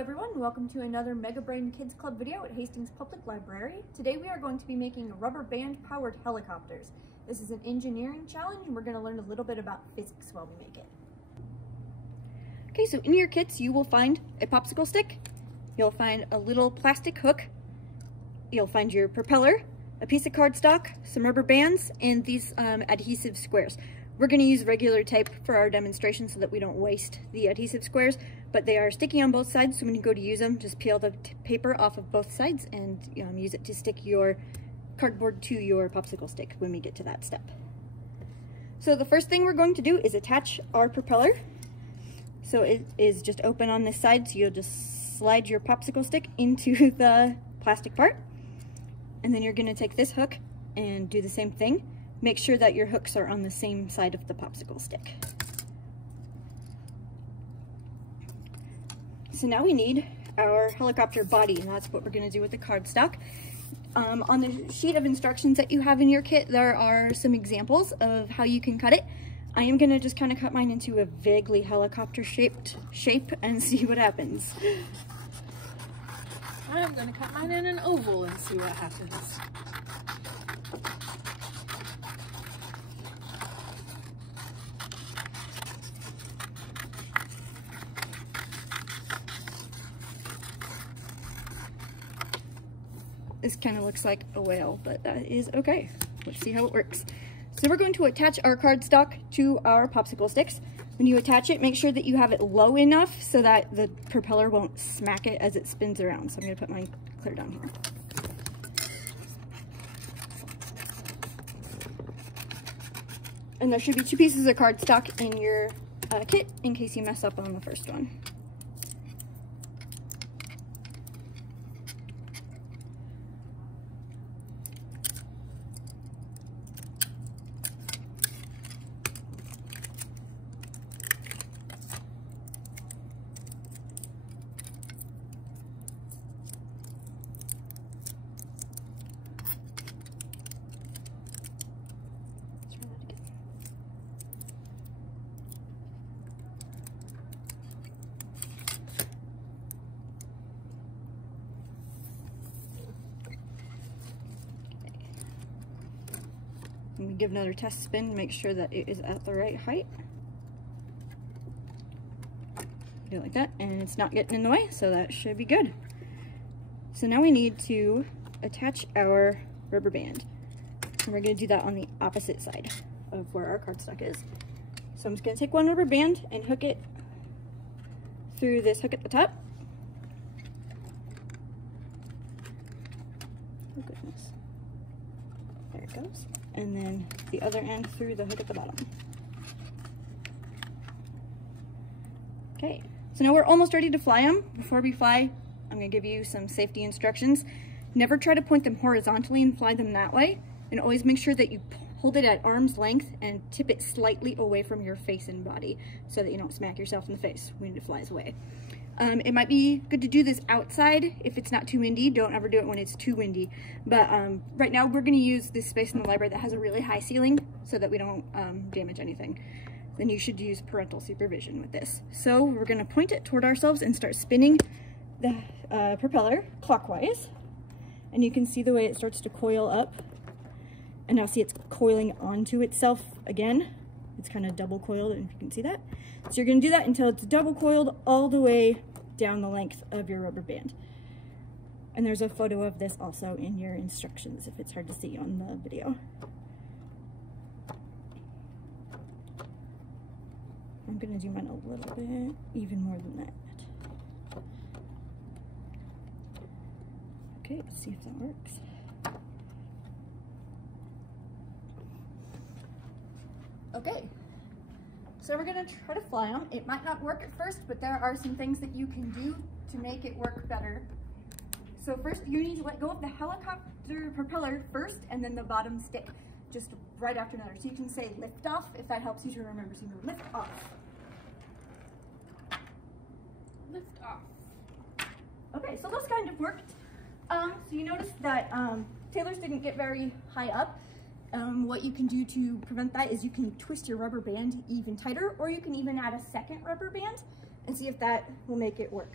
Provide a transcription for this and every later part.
everyone, welcome to another Mega Brain Kids Club video at Hastings Public Library. Today we are going to be making rubber band powered helicopters. This is an engineering challenge and we're going to learn a little bit about physics while we make it. Okay, so in your kits you will find a popsicle stick, you'll find a little plastic hook, you'll find your propeller, a piece of cardstock, some rubber bands, and these adhesive squares. We're going to use regular tape for our demonstration so that we don't waste the adhesive squares, but they are sticky on both sides, so when you go to use them, just peel the paper off of both sides and use it to stick your cardboard to your popsicle stick when we get to that step. So the first thing we're going to do is attach our propeller. So it is just open on this side, so you'll just slide your popsicle stick into the plastic part. And then you're going to take this hook and do the same thing. Make sure that your hooks are on the same side of the popsicle stick. So now we need our helicopter body, and that's what we're going to do with the cardstock. On the sheet of instructions that you have in your kit, there are some examples of how you can cut it. I am going to just kind of cut mine into a vaguely helicopter shaped shape and see what happens. I'm going to cut mine in an oval and see what happens. This kind of looks like a whale, but that is okay. Let's see how it works. So we're going to attach our cardstock to our popsicle sticks. When you attach it, make sure that you have it low enough so that the propeller won't smack it as it spins around. So I'm going to put mine clear down here. And there should be 2 pieces of cardstock in your kit in case you mess up on the first one. And we give another test spin, make sure that it is at the right height. Do it like that, and it's not getting in the way, so that should be good. So now we need to attach our rubber band. And we're going to do that on the opposite side of where our cardstock is. So I'm just going to take one rubber band and hook it through this hook at the top. Oh goodness. There it goes. And then the other end through the hook at the bottom. Okay, so now we're almost ready to fly them. Before we fly, I'm going to give you some safety instructions. Never try to point them horizontally and fly them that way, and always make sure that you hold it at arm's length and tip it slightly away from your face and body so that you don't smack yourself in the face when it flies away. It might be good to do this outside if it's not too windy. Don't ever do it when it's too windy. But right now we're going to use this space in the library that has a really high ceiling so that we don't damage anything. Then you should use parental supervision with this. So we're going to point it toward ourselves and start spinning the propeller clockwise. And you can see the way it starts to coil up. And now see it's coiling onto itself again. It's kind of double coiled, if you can see that. So you're going to do that until it's double coiled all the way down the length of your rubber band. And there's a photo of this also in your instructions if it's hard to see on the video. I'm going to do mine a little bit, even more than that. Okay, let's see if that works. Okay, so we're going to try to fly them. It might not work at first, but there are some things that you can do to make it work better. So first you need to let go of the helicopter propeller first and then the bottom stick just right after another. So you can say lift off if that helps you to remember. So you can lift off. Lift off. Okay, so those kind of worked. So you notice that Taylor's didn't get very high up. What you can do to prevent that is you can twist your rubber band even tighter, or you can even add a second rubber band and see if that will make it work.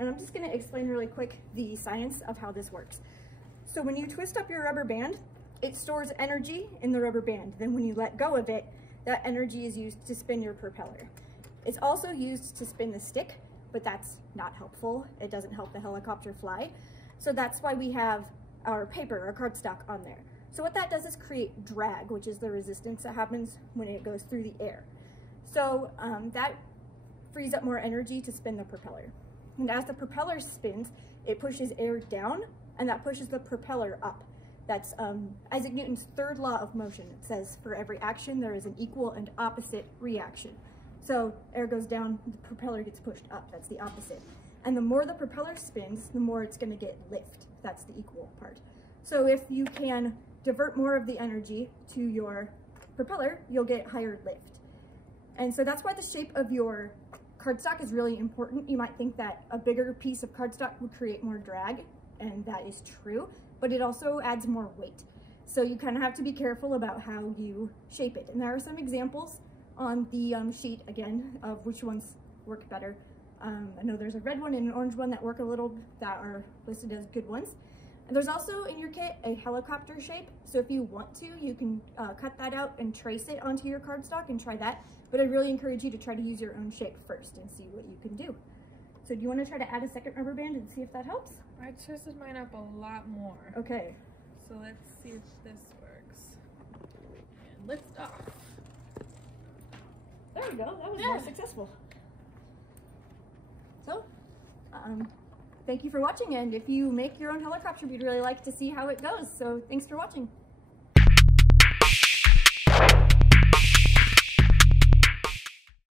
And I'm just gonna explain really quick the science of how this works. So when you twist up your rubber band, it stores energy in the rubber band. Then when you let go of it, that energy is used to spin your propeller. It's also used to spin the stick, but that's not helpful. It doesn't help the helicopter fly. So that's why we have our paper, our cardstock on there. So what that does is create drag, which is the resistance that happens when it goes through the air. So that frees up more energy to spin the propeller. And as the propeller spins, it pushes air down, and that pushes the propeller up. That's Isaac Newton's third law of motion. It says for every action, there is an equal and opposite reaction. So air goes down, the propeller gets pushed up. That's the opposite. And the more the propeller spins, the more it's going to get lift. That's the equal part. So if you can divert more of the energy to your propeller, you'll get higher lift. And so that's why the shape of your cardstock is really important. You might think that a bigger piece of cardstock would create more drag, and that is true, but it also adds more weight. So you kind of have to be careful about how you shape it. And there are some examples on the sheet, again, of which ones work better. I know there's a red one and an orange one that work a little, that are listed as good ones. And there's also in your kit a helicopter shape. So if you want to, you can cut that out and trace it onto your cardstock and try that. But I really encourage you to try to use your own shape first and see what you can do. So do you want to try to add a second rubber band and see if that helps? I twisted mine up a lot more. Okay. So let's see if this works. And lift off. There we go. That was more successful. So, thank you for watching. And if you make your own helicopter, we'd really like to see how it goes. So thanks for watching.